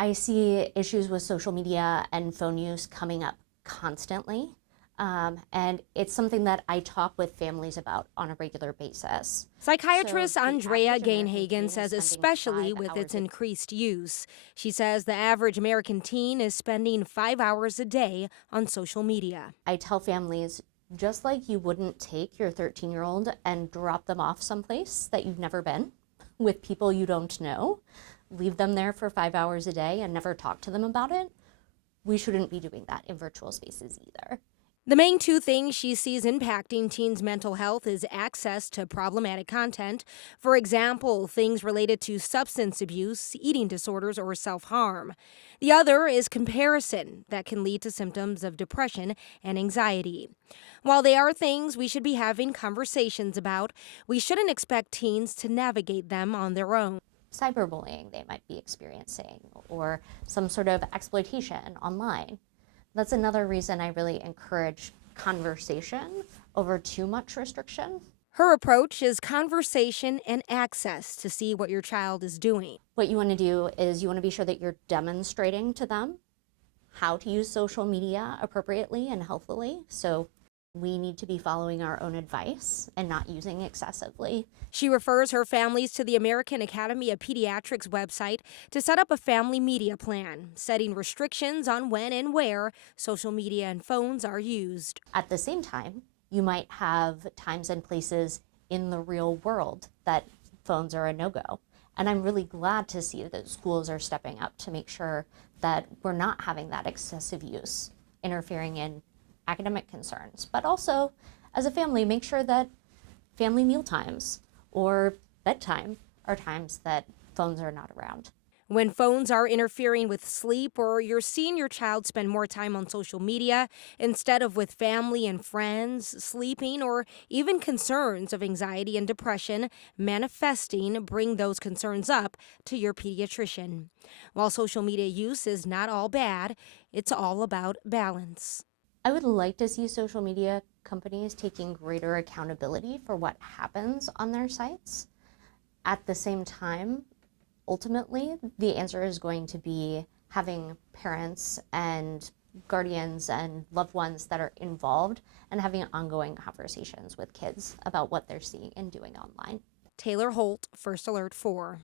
I see issues with social media and phone use coming up constantly. And it's something that I talk with families about on a regular basis. So Psychiatrist the Andrea average American Gainhagen teen is says, spending especially 5 with its hours a increased use. She says the average American teen is spending 5 hours a day on social media. I tell families, just like you wouldn't take your 13-year-old and drop them off someplace that you've never been with people you don't know, leave them there for 5 hours a day and never talk to them about it, we shouldn't be doing that in virtual spaces either. The main two things she sees impacting teens' mental health is access to problematic content. For example, things related to substance abuse, eating disorders, or self harm. The other is comparison that can lead to symptoms of depression and anxiety. While they are things we should be having conversations about, we shouldn't expect teens to navigate them on their own. Cyberbullying they might be experiencing, or some sort of exploitation online. That's another reason I really encourage conversation over too much restriction. Her approach is conversation and access to see what your child is doing. What you want to do is you want to be sure that you're demonstrating to them how to use social media appropriately and healthfully. So we need to be following our own advice and not using excessively. She refers her families to the American Academy of Pediatrics website to set up a family media plan, setting restrictions on when and where social media and phones are used. At the same time, you might have times and places in the real world that phones are a no-go. And I'm really glad to see that schools are stepping up to make sure that we're not having that excessive use interfering in academic concerns, but also as a family, make sure that family meal times or bedtime are times that phones are not around. When phones are interfering with sleep or you're seeing your child spend more time on social media instead of with family and friends, sleeping, or even concerns of anxiety and depression manifesting, bring those concerns up to your pediatrician. While social media use is not all bad, it's all about balance. I would like to see social media companies taking greater accountability for what happens on their sites. At the same time, ultimately, the answer is going to be having parents and guardians and loved ones that are involved and having ongoing conversations with kids about what they're seeing and doing online. Taylor Holt, First Alert 4.